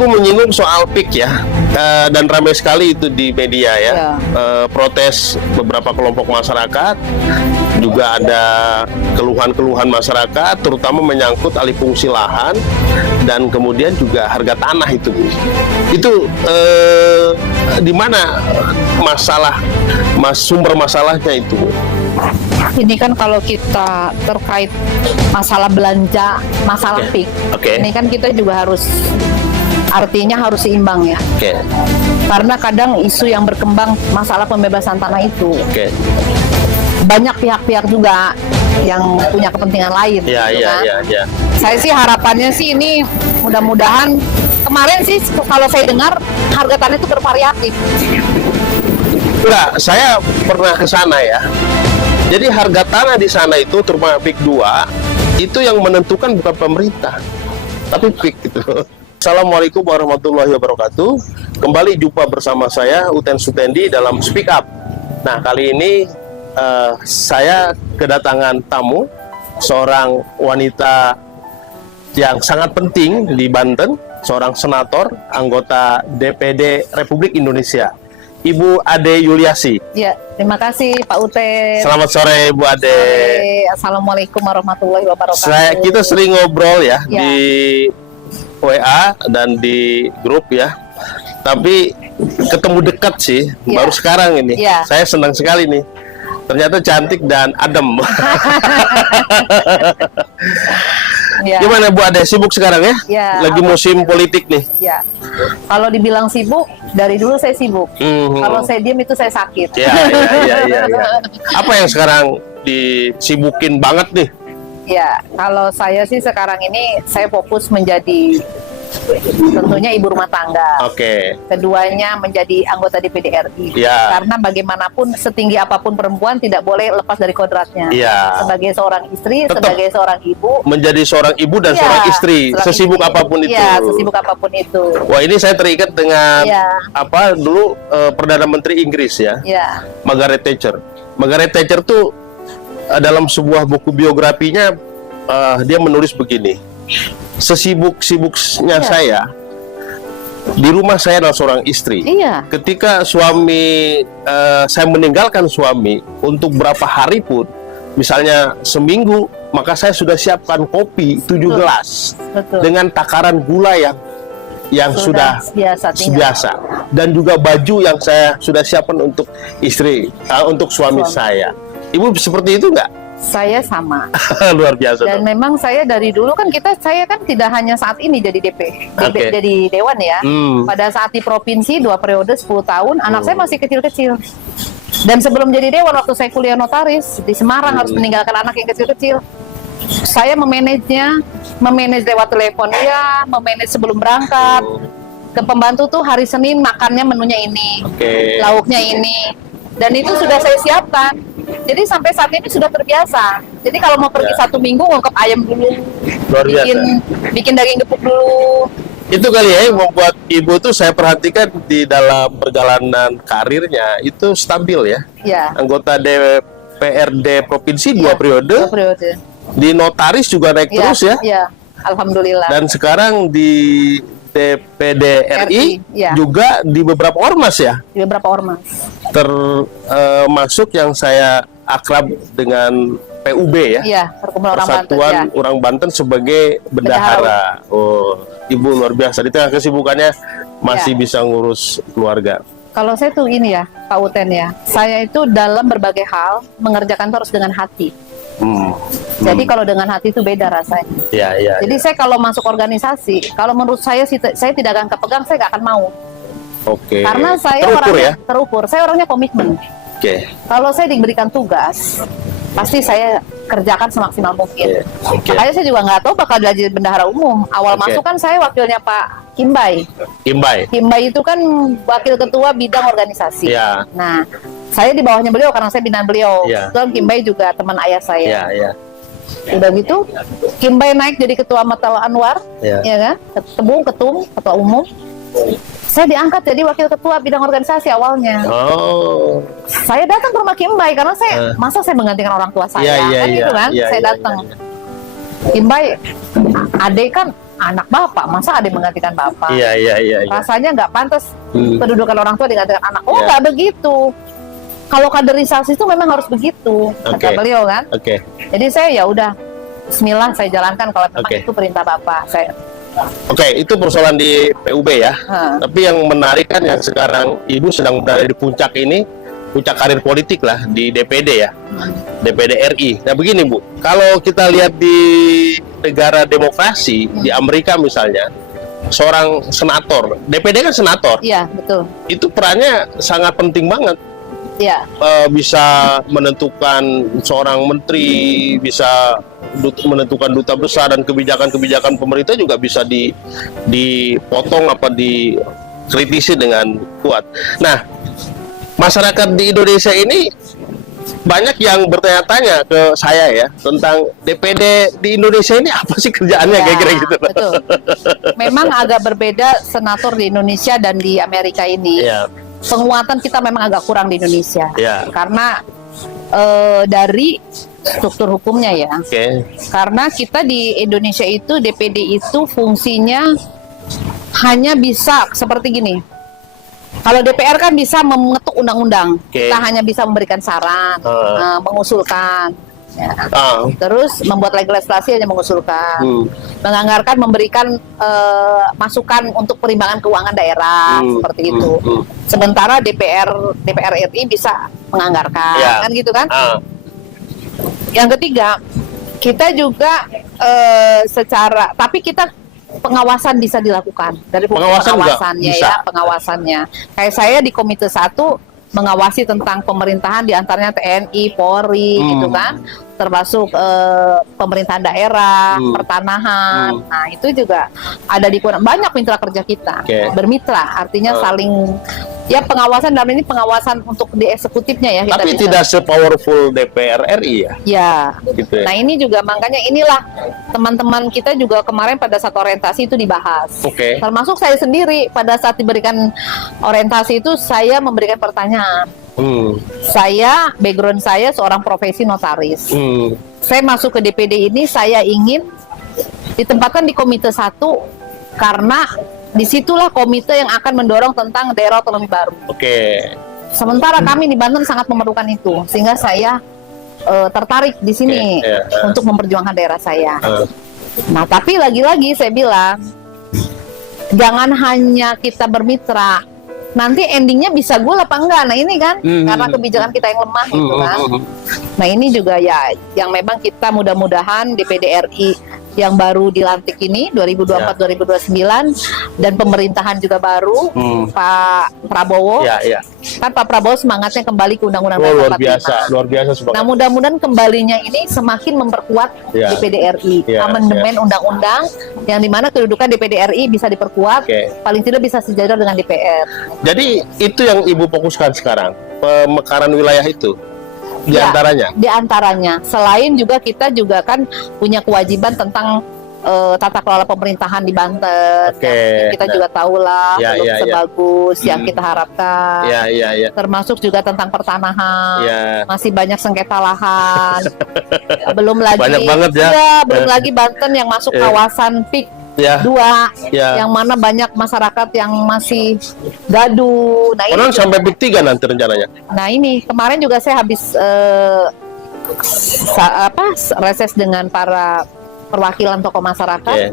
Ibu menyinggung soal PIK ya, dan ramai sekali itu di media ya. Protes beberapa kelompok masyarakat, juga ada keluhan-keluhan masyarakat, terutama menyangkut alih fungsi lahan dan kemudian juga harga tanah itu. Itu di mana sumber masalahnya itu? Ini kan kalau kita terkait masalah belanja, masalah PIK, ini kan kita juga artinya harus seimbang ya. Karena kadang isu yang berkembang masalah pembebasan tanah itu, banyak pihak-pihak juga yang punya kepentingan lain. Saya sih harapannya sih ini mudah-mudahan, kemarin sih kalau saya dengar harga tanah itu bervariatif. Enggak, saya pernah ke sana ya. Jadi harga tanah di sana itu, terutama PIK 2, itu yang menentukan bukan pemerintah, tapi PIK gitu. Assalamualaikum warahmatullahi wabarakatuh. Kembali jumpa bersama saya, Uten Sutendi, dalam Speak Up. Nah, kali ini saya kedatangan tamu, seorang wanita yang sangat penting di Banten, seorang senator, anggota DPD Republik Indonesia, Ibu Ade Yuliasi. Ya, terima kasih Pak Ute. Selamat sore Bu Ade. Assalamualaikum warahmatullahi wabarakatuh. Kita sering ngobrol ya di WA dan di grup ya. Tapi ketemu dekat sih, baru sekarang ini. Saya senang sekali nih. Ternyata cantik dan adem. Gimana Bu Ade, sibuk sekarang ya? Lagi musim politik nih. Kalau dibilang sibuk, dari dulu saya sibuk. Kalau saya diam itu saya sakit. Apa yang sekarang disibukin banget nih? Ya, kalau saya sih sekarang ini saya fokus menjadi tentunya ibu rumah tangga. Keduanya menjadi anggota DPD RI. Karena bagaimanapun setinggi apapun perempuan tidak boleh lepas dari kodratnya. Sebagai seorang istri, tetap sebagai seorang ibu. Menjadi seorang ibu dan seorang istri, sesibuk apapun itu. Sesibuk apapun itu. Wah, ini saya terikat dengan dulu Perdana Menteri Inggris ya. Margaret Thatcher. Margaret Thatcher tuh dalam sebuah buku biografinya dia menulis begini. Sesibuk-sibuknya saya, di rumah saya adalah seorang istri. Ketika suami saya meninggalkan suami untuk berapa hari pun, misalnya seminggu, maka saya sudah siapkan kopi 7 gelas dengan takaran gula yang sudah biasa, dan juga baju yang saya sudah siapkan untuk istri, untuk suami saya. Ibu seperti itu nggak? Saya sama. Luar biasa. Dan memang saya dari dulu kan saya kan tidak hanya saat ini jadi jadi dewan ya. Pada saat di provinsi 2 periode 10 tahun, anak saya masih kecil-kecil. Dan sebelum jadi dewan, waktu saya kuliah notaris di Semarang, harus meninggalkan anak yang kecil-kecil. Saya memanage lewat telepon ya, memanage sebelum berangkat. Ke pembantu tuh hari Senin makannya menunya ini, lauknya ini. Dan itu sudah saya siapkan. Jadi sampai saat ini sudah terbiasa. Jadi kalau mau pergi 1 minggu, ngungkep ayam dulu, bikin daging gepuk dulu. Itu kali ya yang membuat ibu tuh saya perhatikan di dalam perjalanan karirnya itu stabil ya. Anggota DPRD provinsi 2 periode. Di notaris juga naik terus ya. Alhamdulillah. Dan sekarang di DPD RI juga di beberapa ormas ya. Di beberapa ormas. Termasuk yang saya akrab dengan PUB ya. Persatuan Orang Banten sebagai bendahara. Oh, Ibu luar biasa. Di tengah kesibukannya masih bisa ngurus keluarga. Kalau saya tuh ini ya, Pak Uten ya. Saya itu dalam berbagai hal mengerjakan terus dengan hati. Jadi kalau dengan hati itu beda rasanya. Jadi saya kalau masuk organisasi, kalau menurut saya tidak akan kepegang, saya nggak akan mau. Karena saya orangnya terukur, saya orangnya komitmen. Kalau saya diberikan tugas, pasti saya kerjakan semaksimal mungkin. Makanya saya juga nggak tahu bakal jadi bendahara umum. Awal masuk kan saya wakilnya Pak Kimbai. Kimbai itu kan wakil ketua bidang organisasi. Nah, saya di bawahnya beliau karena saya binaan beliau. Kebetulan Kimbai juga teman ayah saya. Udah gitu, Kimbai naik jadi ketua Matal Anwar, ya kan? Ketua umum. Saya diangkat jadi wakil ketua bidang organisasi awalnya. Saya datang ke rumah Kimbai karena masa saya menggantikan orang tua saya, gitu kan? Saya datang. Kimbai, Ade kan anak bapak, masa ada yang menggantikan bapak? Iya. Rasanya nggak pantas kedudukan orang tua digantikan anak. Oh, Iya. nggak begitu. Kalau kaderisasi itu memang harus begitu, kata beliau kan. Jadi saya ya udah, Bismillah saya jalankan kalau memang itu perintah bapak. Itu persoalan di PUB ya. Tapi yang menarik kan yang sekarang Ibu sedang berada di puncak ini, puncak karir politik lah di DPD ya. DPD RI. Nah begini Bu, kalau kita lihat di negara demokrasi, di Amerika misalnya, seorang senator, DPD kan senator. Iya, betul. Itu perannya sangat penting banget. Iya. Bisa menentukan seorang menteri, bisa menentukan duta besar, dan kebijakan-kebijakan pemerintah juga bisa dipotong apa dikritisi dengan kuat. Nah, masyarakat di Indonesia ini banyak yang bertanya-tanya ke saya ya tentang DPD di Indonesia ini apa sih kerjaannya, Ya, kayak gitu. Betul. Memang agak berbeda senator di Indonesia dan di Amerika ini. Ya. Penguatan kita memang agak kurang di Indonesia. Ya. Karena dari struktur hukumnya ya. Karena kita di Indonesia itu DPD itu fungsinya hanya bisa seperti gini. Kalau DPR kan bisa mengetuk undang-undang, kita hanya bisa memberikan saran, mengusulkan, ya. Terus membuat legislasi hanya mengusulkan, menganggarkan, memberikan masukan untuk perimbangan keuangan daerah seperti itu. Sementara DPR RI bisa menganggarkan, kan gitu kan? Yang ketiga, kita juga tapi kita pengawasan bisa dilakukan dari pengawasannya ya, pengawasannya. Kayak saya di Komite 1 mengawasi tentang pemerintahan di antaranya TNI, Polri gitu kan, termasuk pemerintahan daerah, pertanahan. Nah, itu juga ada di banyak mitra kerja kita. Bermitra artinya saling ya, pengawasan dalam ini pengawasan untuk di eksekutifnya ya. Tapi tidak se-powerful DPR RI ya? Ya. Gitu ya. Nah, ini juga makanya inilah teman-teman kita juga kemarin pada saat orientasi itu dibahas. Termasuk saya sendiri pada saat diberikan orientasi itu saya memberikan pertanyaan. Saya, background saya seorang profesi notaris. Saya masuk ke DPD ini saya ingin ditempatkan di Komite 1 karena disitulah komite yang akan mendorong tentang daerah otonomi baru. Sementara kami di Banten sangat memerlukan itu, sehingga saya tertarik di sini untuk memperjuangkan daerah saya. Nah, tapi lagi-lagi saya bilang, jangan hanya kita bermitra, nanti endingnya bisa gol apa enggak. Nah ini kan karena kebijakan kita yang lemah gitu kan. Nah ini juga ya yang memang kita mudah-mudahan DPD RI yang baru dilantik ini 2024-2029 dan pemerintahan juga baru Pak Prabowo. Kan Pak Prabowo semangatnya kembali ke Undang-Undang Dasar 45. Luar biasa semangat. Nah, mudah-mudahan kembalinya ini semakin memperkuat DPD RI, amandemen undang-undang yang dimana kedudukan DPD RI bisa diperkuat, paling tidak bisa sejajar dengan DPR. Jadi itu yang Ibu fokuskan sekarang, pemekaran wilayah itu. Di antaranya, selain juga kita juga kan punya kewajiban tentang tata kelola pemerintahan di Banten. Kita juga tahu lah belum sebagus yang kita harapkan. Termasuk juga tentang pertanahan, masih banyak sengketa lahan. Belum lagi banyak banget ya. Belum lagi Banten yang masuk kawasan PIK 2 yang mana banyak masyarakat yang masih gaduh. Nah, orang sampai PIK 3 nanti rencananya. Nah, ini kemarin juga saya habis reses dengan para perwakilan tokoh masyarakat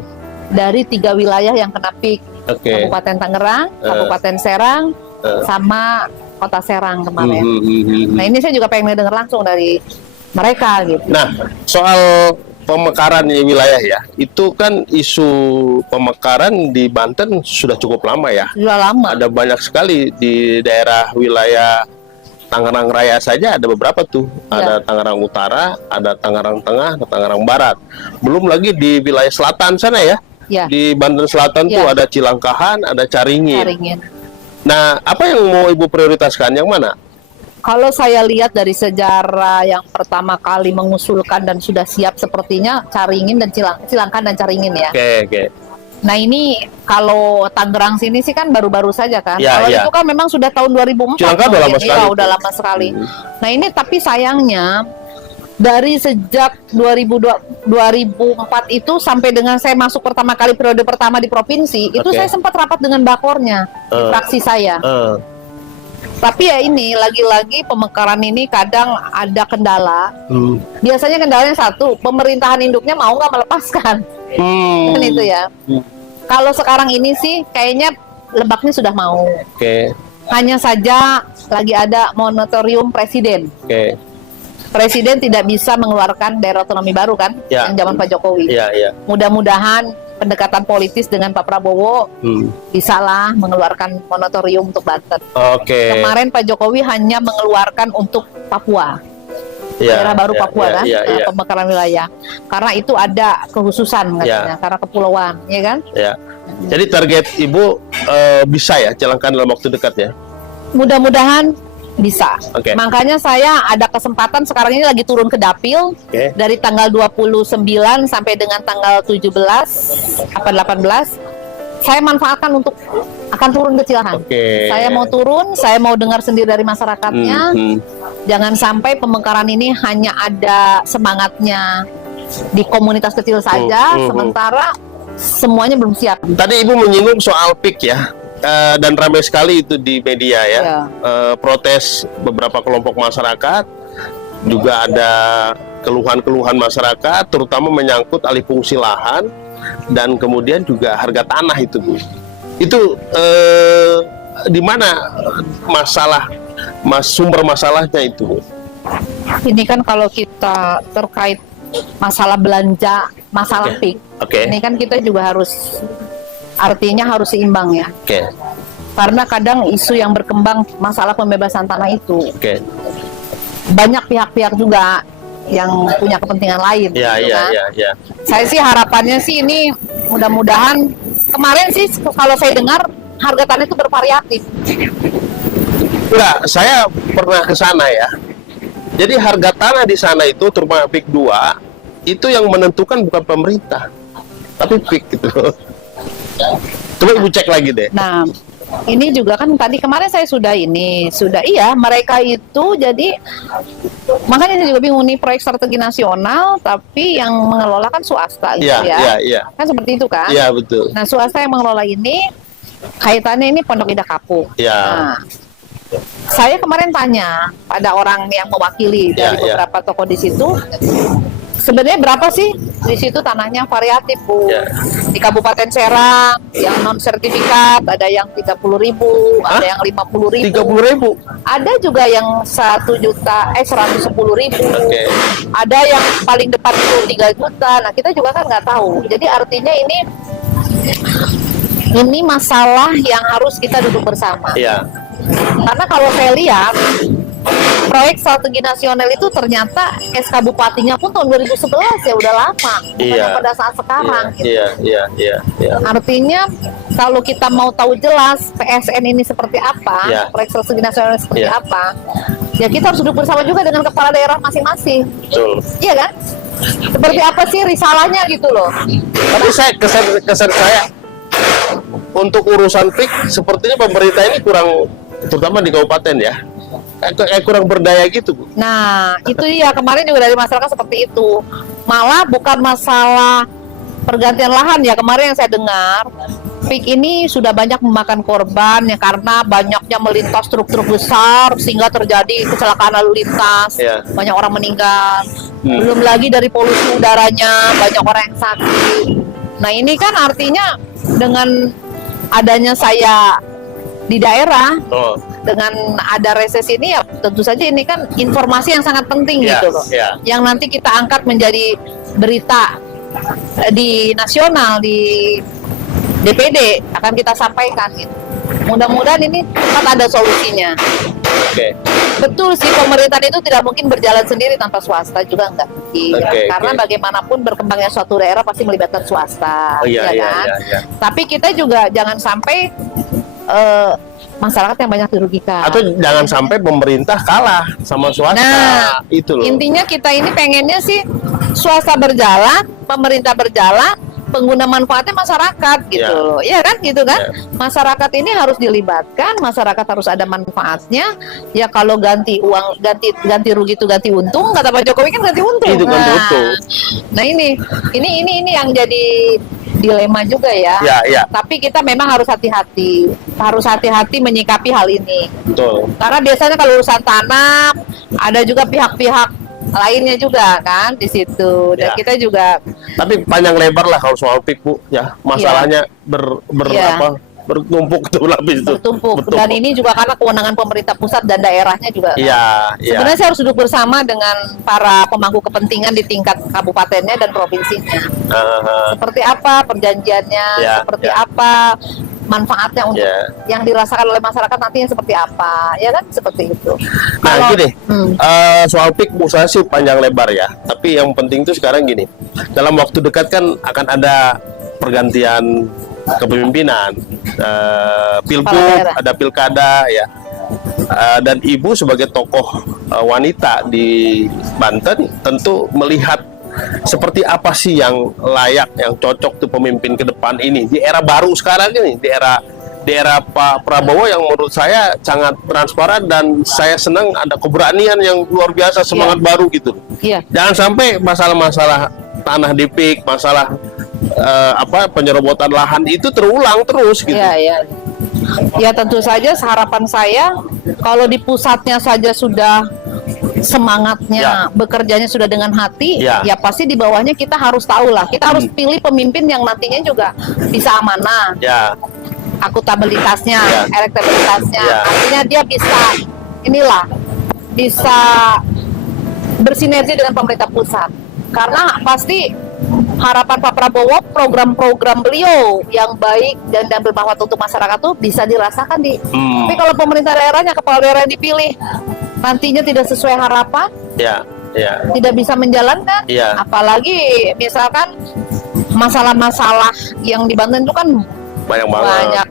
dari 3 wilayah yang kena PIK. Kabupaten Tangerang, Kabupaten Serang, sama Kota Serang kemarin. Nah, ini saya juga pengen dengar langsung dari mereka gitu. Nah, soal pemekaran di wilayah ya, itu kan isu pemekaran di Banten sudah cukup lama ya. Sudah lama. Ada banyak sekali di daerah wilayah Tangerang Raya saja ada beberapa tuh. Ada Tangerang Utara, ada Tangerang Tengah, ada Tangerang Barat. Belum lagi di wilayah selatan sana ya. Di Banten Selatan tuh ada Cilangkahan, ada Caringin. Nah, apa yang mau Ibu prioritaskan? Yang mana? Kalau saya lihat dari sejarah yang pertama kali mengusulkan dan sudah siap sepertinya Caringin dan Cilangkahan dan Caringin ya. Nah ini kalau Tangerang sini sih kan baru-baru saja kan. Kalau itu kan memang sudah tahun 2004. Cilangkahan udah lama sekali. Udah lama sekali. Nah ini tapi sayangnya dari sejak 2004 2004 itu sampai dengan saya masuk pertama kali periode pertama di provinsi, itu saya sempat rapat dengan bakornya di fraksi saya. Tapi ya ini lagi-lagi pemekaran ini kadang ada kendala. Biasanya kendalanya satu, pemerintahan induknya mau nggak melepaskan. Kan itu ya. Kalau sekarang ini sih kayaknya Lebaknya sudah mau. Hanya saja lagi ada moratorium presiden. Presiden tidak bisa mengeluarkan daerah otonomi baru kan, yang zaman Pak Jokowi. Mudah-mudahan pendekatan politis dengan Pak Prabowo bisalah mengeluarkan moratorium untuk Banten. Kemarin Pak Jokowi hanya mengeluarkan untuk Papua, daerah baru Papua kan, pemekaran wilayah. Karena itu ada kekhususan katanya, karena kepulauan, ya kan? Jadi target Ibu bisa ya jalankan dalam waktu dekat ya? Mudah-mudahan bisa. Makanya saya ada kesempatan sekarang ini lagi turun ke Dapil dari tanggal 29 sampai dengan tanggal 17 apa 18. Saya manfaatkan untuk akan turun ke Cilahan. Saya mau turun, saya mau dengar sendiri dari masyarakatnya. Jangan sampai pemekaran ini hanya ada semangatnya di komunitas kecil saja, sementara semuanya belum siap. Tadi Ibu menyinggung soal PIK ya. Dan ramai sekali itu di media ya, protes beberapa kelompok masyarakat, juga ada keluhan-keluhan masyarakat, terutama menyangkut alih fungsi lahan dan kemudian juga harga tanah itu Bu. Itu di mana sumber masalahnya itu Bu? Ini kan kalau kita terkait masalah belanja, masalah PIK, ini kan kita juga artinya harus seimbang ya. Karena kadang isu yang berkembang masalah pembebasan tanah itu, banyak pihak-pihak juga yang punya kepentingan lain. Saya sih harapannya sih ini mudah-mudahan, kemarin sih kalau saya dengar harga tanah itu bervariatif. Enggak, saya pernah ke sana ya. Jadi harga tanah di sana itu terutama PIK 2 itu yang menentukan bukan pemerintah, tapi PIK gitu. Coba Ibu cek lagi deh. Nah, ini juga kan tadi kemarin saya sudah iya mereka itu jadi makanya saya juga bingung nih proyek strategi nasional tapi yang mengelola kan swasta gitu kan seperti itu kan. Betul. Nah swasta yang mengelola ini kaitannya ini Pondok Indah Kapuk. Nah, saya kemarin tanya pada orang yang mewakili dari beberapa tokoh di situ. Sebenarnya berapa sih di situ tanahnya variatif Bu. Di Kabupaten Serang yang non sertifikat ada yang 30.000, ada yang 50.000. 30.000. Ada juga yang 1.110.000. Ada yang paling depan itu 3 juta. Nah, kita juga kan nggak tahu. Jadi artinya ini masalah yang harus kita duduk bersama. Karena kalau saya lihat proyek strategi nasional itu ternyata SK Bupatinya pun tahun 2011 ya udah lama, bukan pada saat sekarang. Artinya kalau kita mau tahu jelas PSN ini seperti apa, proyek strategi nasional seperti apa, ya kita harus duduk bersama juga dengan kepala daerah masing-masing. Iya kan? Seperti apa sih risalahnya gitu loh. Tapi kesan saya untuk urusan PIK sepertinya pemerintah ini kurang, terutama di kabupaten ya, kurang berdaya gitu Bu. Nah itu ya kemarin juga dari masyarakat seperti itu. Malah bukan masalah pergantian lahan ya, kemarin yang saya dengar PIK ini sudah banyak memakan korban ya karena banyaknya melintas truk-truk besar sehingga terjadi kecelakaan lalu lintas, banyak orang meninggal. Belum lagi dari polusi udaranya, banyak orang yang sakit. Nah ini kan artinya dengan adanya saya di daerah, dengan ada reses ini ya tentu saja ini kan informasi yang sangat penting gitu loh, yang nanti kita angkat menjadi berita di nasional, di DPD akan kita sampaikan gitu. Mudah-mudahan ini cepat ada solusinya. Betul sih, pemerintahan itu tidak mungkin berjalan sendiri tanpa swasta juga enggak. Karena bagaimanapun berkembangnya suatu daerah pasti melibatkan swasta, Tapi kita juga jangan sampai masyarakat yang banyak dirugikan. Atau jangan sampai pemerintah kalah sama swasta. Nah, itu loh. Intinya kita ini pengennya sih swasta berjalan, pemerintah berjalan, pengguna manfaatnya masyarakat gitu loh. Ya kan gitu kan? Masyarakat ini harus dilibatkan, masyarakat harus ada manfaatnya. Ya kalau ganti uang, ganti rugi itu ganti untung, kata Pak Jokowi kan ganti untung. Itu ganti untung. Nah ini yang jadi dilema juga ya. Tapi kita memang harus hati-hati menyikapi hal ini. Betul. Karena biasanya kalau urusan tanah ada juga pihak-pihak lainnya juga kan di situ, dan kita juga. Tapi panjang lebar lah kalau soal PIK, Bu, ya masalahnya bertumpuk tuh lapis itu. Bertumpuk. Dan ini juga karena kewenangan pemerintah pusat dan daerahnya juga. Sebenarnya saya harus duduk bersama dengan para pemangku kepentingan di tingkat kabupatennya dan provinsinya. Seperti apa perjanjiannya, seperti apa manfaatnya untuk yang dirasakan oleh masyarakat nantinya seperti apa, ya kan, seperti itu. Nah, gini, soal PIK saya sih panjang lebar ya, tapi yang penting itu sekarang gini, dalam waktu dekat kan akan ada pergantian kepemimpinan, pilgub, ada pilkada ya, dan Ibu sebagai tokoh wanita di Banten tentu melihat seperti apa sih yang layak, yang cocok tuh pemimpin ke depan ini di era baru sekarang ini, di era Pak Prabowo yang menurut saya sangat transparan, dan saya senang ada keberanian yang luar biasa, semangat baru gitu. Jangan sampai masalah-masalah tanah di PIK, masalah penyerobotan lahan itu terulang terus gitu. Ya tentu saja harapan saya kalau di pusatnya saja sudah semangatnya, bekerjanya sudah dengan hati, ya pasti di bawahnya kita harus tahu lah, kita harus pilih pemimpin yang nantinya juga bisa amanah, akuntabilitasnya, elektabilitasnya, artinya dia bisa bersinergi dengan pemerintah pusat, karena pasti harapan Pak Prabowo, program-program beliau yang baik dan bermanfaat untuk masyarakat tuh bisa dirasakan di. Tapi kalau pemerintah daerahnya, kepala daerah yang dipilih nantinya tidak sesuai harapan, tidak bisa menjalankan, apalagi misalkan masalah-masalah yang di Banten itu kan banyak banget.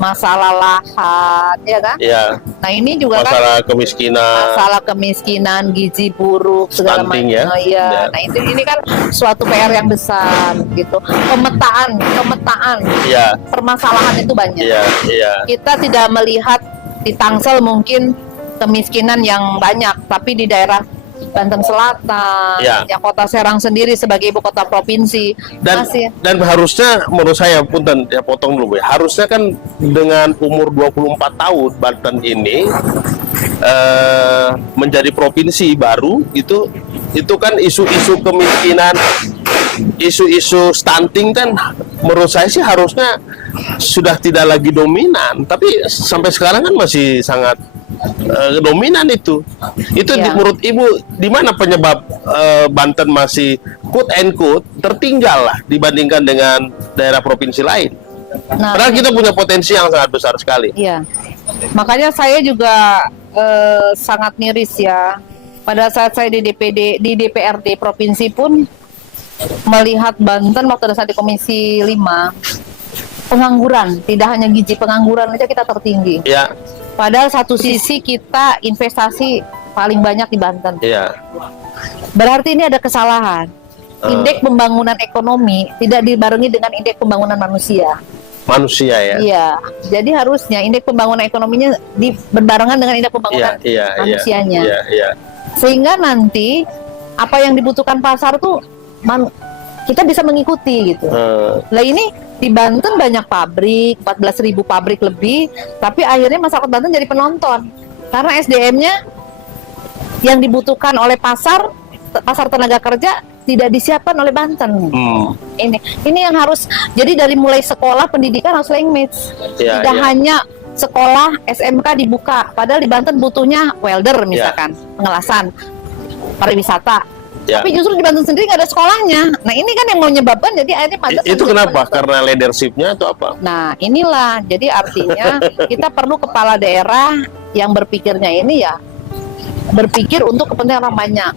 Masalah lahan, ya kan? Nah ini juga masalah kemiskinan, gizi buruk, segala macam. Nah ini kan suatu PR yang besar gitu. Pemetaan, permasalahan itu banyak. Kita tidak melihat di Tangsel mungkin kemiskinan yang banyak, tapi di daerah Banten Selatan, ya Kota Serang sendiri sebagai ibu kota provinsi dan harusnya menurut saya, punten ya potong dulu ya, harusnya kan dengan umur 24 tahun Banten ini menjadi provinsi baru itu kan isu-isu kemiskinan, isu-isu stunting kan menurut saya sih harusnya sudah tidak lagi dominan, tapi sampai sekarang kan masih sangat dominan itu. Menurut Ibu di mana penyebab Banten masih quote and quote tertinggal lah dibandingkan dengan daerah provinsi lain? Padahal kita punya potensi yang sangat besar sekali. Makanya saya juga sangat miris ya. Pada saat saya di DPRD provinsi pun melihat Banten waktu saat di Komisi 5, pengangguran, tidak hanya gizi, pengangguran aja kita tertinggi. Padahal satu sisi kita investasi paling banyak di Banten. Berarti ini ada kesalahan. Indeks pembangunan ekonomi tidak dibarengi dengan indeks pembangunan manusia. Jadi harusnya indeks pembangunan ekonominya berbarengan dengan indeks pembangunan manusianya. Sehingga nanti apa yang dibutuhkan pasar tuh kita bisa mengikuti gitu. Lah ini di Banten banyak pabrik, 14.000 pabrik lebih, tapi akhirnya masyarakat Banten jadi penonton karena SDM-nya yang dibutuhkan oleh pasar tenaga kerja tidak disiapkan oleh Banten. Ini yang harus, jadi dari mulai sekolah pendidikan harus language, tidak hanya sekolah SMK dibuka, padahal di Banten butuhnya welder misalkan, pengelasan, pariwisata. Tapi justru di Banten sendiri nggak ada sekolahnya. Nah ini kan yang menyebabkan jadi akhirnya Banten itu kenapa? Karena leadershipnya atau apa? Nah inilah, jadi artinya kita perlu kepala daerah yang berpikirnya ini berpikir untuk kepentingan orang banyak.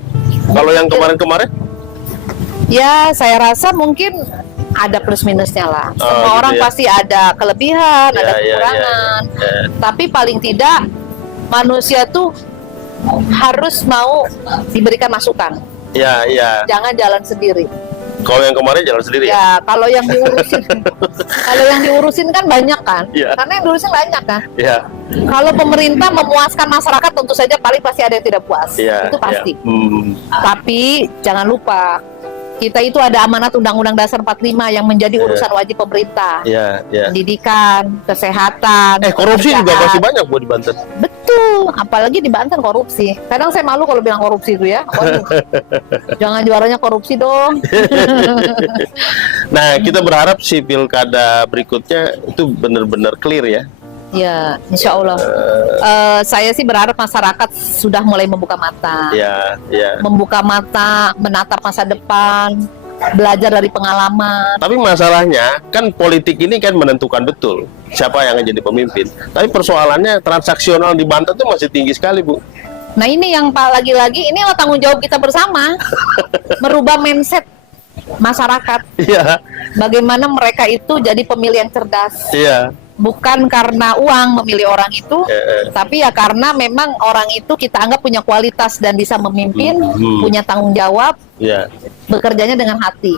Kalau yang kemarin-kemarin? Ya saya rasa mungkin ada plus minusnya lah. Semua orang pasti ada kelebihan, ada kekurangan. Tapi paling tidak manusia tuh harus mau diberikan masukan. Jangan jalan sendiri. Kalau yang kemarin jalan sendiri ya? Ya, kalau yang diurusin, kalau yang diurusin kan banyak kan, Iya. karena yang diurusin banyak kan. Iya. Kalau pemerintah memuaskan masyarakat, tentu saja paling pasti ada yang tidak puas, Iya. itu pasti. Iya. Tapi jangan lupa, kita itu ada amanat Undang-Undang Dasar 45 yang menjadi urusan wajib pemerintah. Iya. Iya. Pendidikan, kesehatan, Korupsi juga pekerjaan. masih banyak Bu di Banten. Betul, apalagi di Banten korupsi. Kadang saya malu kalau bilang korupsi itu ya. Waduh, jangan juaranya korupsi dong. Nah, kita berharap si pilkada berikutnya itu benar-benar clear ya. Ya, insya Allah. Saya sih berharap masyarakat sudah mulai membuka mata. Ya, ya. Membuka mata, menatap masa depan, belajar dari pengalaman. Tapi masalahnya kan politik ini kan menentukan betul siapa yang akan jadi pemimpin. Tapi persoalannya transaksional di Banten itu masih tinggi sekali, Bu. Nah ini yang Pak lagi-lagi, inilah tanggung jawab kita bersama. Merubah mindset masyarakat. Iya. Bagaimana mereka itu jadi pemilih yang cerdas. Iya. Bukan karena uang memilih orang itu, tapi ya karena memang orang itu kita anggap punya kualitas dan bisa memimpin, punya tanggung jawab, bekerjanya dengan hati,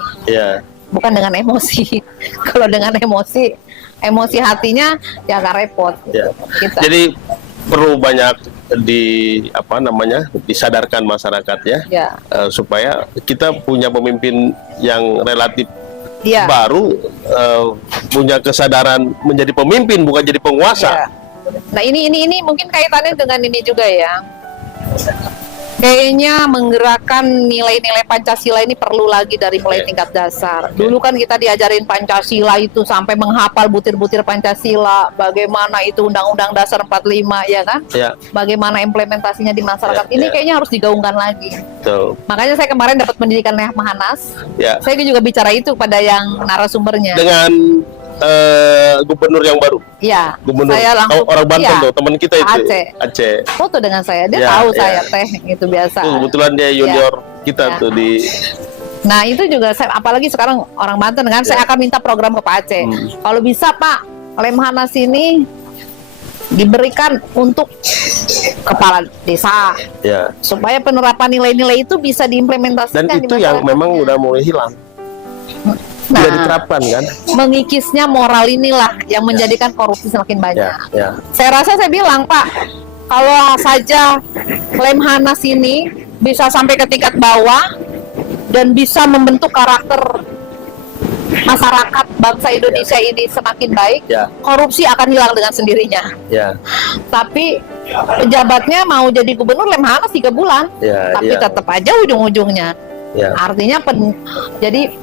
bukan dengan emosi. Kalau dengan emosi hatinya ya agak repot. Kita. Jadi perlu banyak disadarkan masyarakat ya. Supaya kita punya pemimpin yang relatif baru punya kesadaran menjadi pemimpin bukan jadi penguasa. Nah ini mungkin kaitannya dengan ini juga ya. Kayaknya menggerakkan nilai-nilai Pancasila ini perlu lagi dari mulai tingkat dasar. Dulu kan kita diajarin Pancasila itu sampai menghafal butir-butir Pancasila, bagaimana itu Undang-Undang Dasar 45 ya kan? Bagaimana implementasinya di masyarakat ini kayaknya harus digaungkan lagi. Makanya saya kemarin dapat pendidikan Mahanas. Saya juga bicara itu pada yang narasumbernya. Dengan gubernur yang baru. Iya. Gubernur saya langsung, orang Banten tuh, teman kita itu. Aceh. Foto dengan saya, dia tahu saya teh itu biasa. Kebetulan dia junior kita tuh di. Nah itu juga saya, apalagi sekarang orang Banten kan, saya akan minta program ke Pak Aceh. Kalau bisa Pak, Lemhanas ini diberikan untuk kepala desa, supaya penerapan nilai-nilai itu bisa diimplementasikan. Dan itu yang memang udah mulai hilang. Tidak diterapkan kan? Mengikisnya moral inilah yang menjadikan korupsi semakin banyak. Saya rasa saya bilang Pak, kalau saja Lemhanas ini bisa sampai ke tingkat bawah dan bisa membentuk karakter masyarakat bangsa Indonesia ini semakin baik, korupsi akan hilang dengan sendirinya. Tapi pejabatnya mau jadi gubernur Lemhanas 3 bulan, tapi tetap aja ujung-ujungnya. Artinya jadi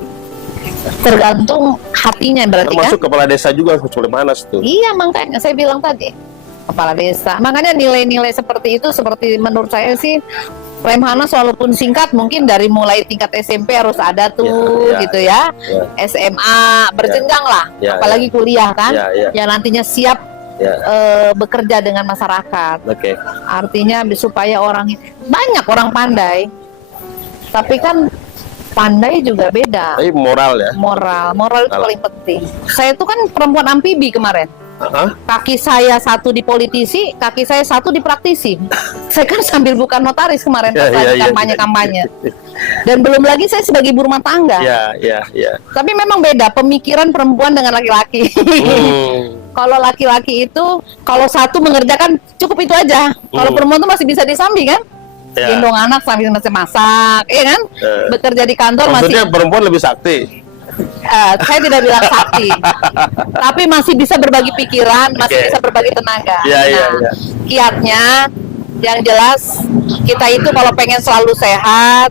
tergantung hatinya berarti. Termasuk kan? Kepala desa juga Lemhanas tuh. Iya, makanya saya bilang tadi kepala desa. Makanya nilai-nilai seperti itu, seperti menurut saya sih Lemhanas walaupun singkat, mungkin dari mulai tingkat SMP harus ada tuh gitu ya. SMA berjenjang lah, apalagi kuliah kan, yang nantinya siap bekerja dengan masyarakat. Artinya supaya banyak orang pandai, tapi kan pandai juga beda. Tapi moral ya. Moral itu paling penting. Saya itu kan perempuan amfibi kemarin. Kaki saya satu di politisi, kaki saya satu di praktisi. Saya kan sambil bukan notaris kemarin pas kampanye-kampanye. Dan belum lagi saya sebagai ibu rumah tangga. Tapi memang beda pemikiran perempuan dengan laki-laki. Kalau laki-laki itu, kalau satu mengerjakan cukup itu aja. Kalau perempuan itu masih bisa disambi kan? Gendong anak sambil masih masak, iya kan? Bekerja di kantor. Maksudnya perempuan lebih sakti. Saya tidak bilang sakti, tapi masih bisa berbagi pikiran, masih bisa berbagi tenaga. Kiatnya, yang jelas kita itu kalau pengen selalu sehat,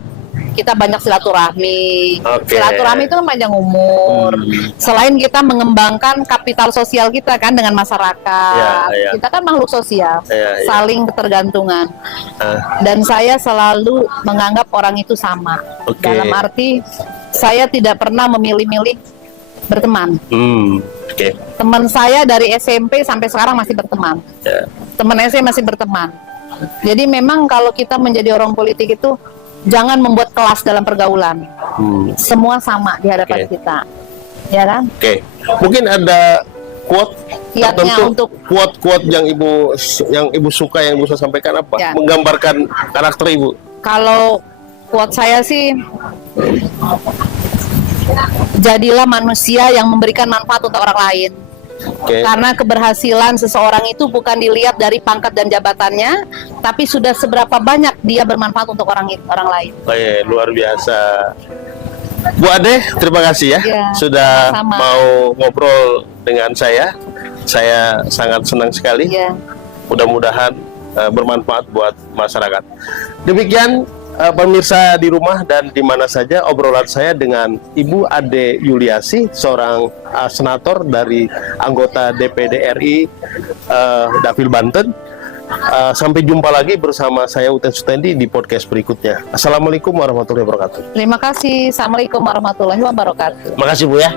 kita banyak silaturahmi. Silaturahmi itu kan panjang umur. Selain kita mengembangkan kapital sosial kita kan dengan masyarakat, kita kan makhluk sosial, saling ketergantungan. Dan saya selalu menganggap orang itu sama. Dalam arti saya tidak pernah memilih-milih berteman. Teman saya dari SMP sampai sekarang masih berteman. Teman SD masih berteman. Jadi memang kalau kita menjadi orang politik itu jangan membuat kelas dalam pergaulan. Semua sama di hadapan kita, ya kan? Mungkin ada quote tertentu, untuk quote yang ibu suka, yang ibu bisa sampaikan apa? Menggambarkan karakter ibu. Kalau quote saya sih, Jadilah manusia yang memberikan manfaat untuk orang lain. Oke. Karena keberhasilan seseorang itu bukan dilihat dari pangkat dan jabatannya, tapi sudah seberapa banyak dia bermanfaat untuk orang lain. Oke, luar biasa. Bu Ade, terima kasih ya, Ya, sudah sama-sama. mau ngobrol dengan saya. Saya sangat senang sekali. Ya. Mudah-mudahan bermanfaat buat masyarakat. Demikian pemirsa di rumah dan di mana saja obrolan saya dengan Ibu Ade Yuliasi, seorang senator dari anggota DPD RI Dapil Banten. Sampai jumpa lagi bersama saya Uten Sutendi di podcast berikutnya. Assalamualaikum warahmatullahi wabarakatuh. Terima kasih. Assalamualaikum warahmatullahi wabarakatuh. Makasih Bu ya.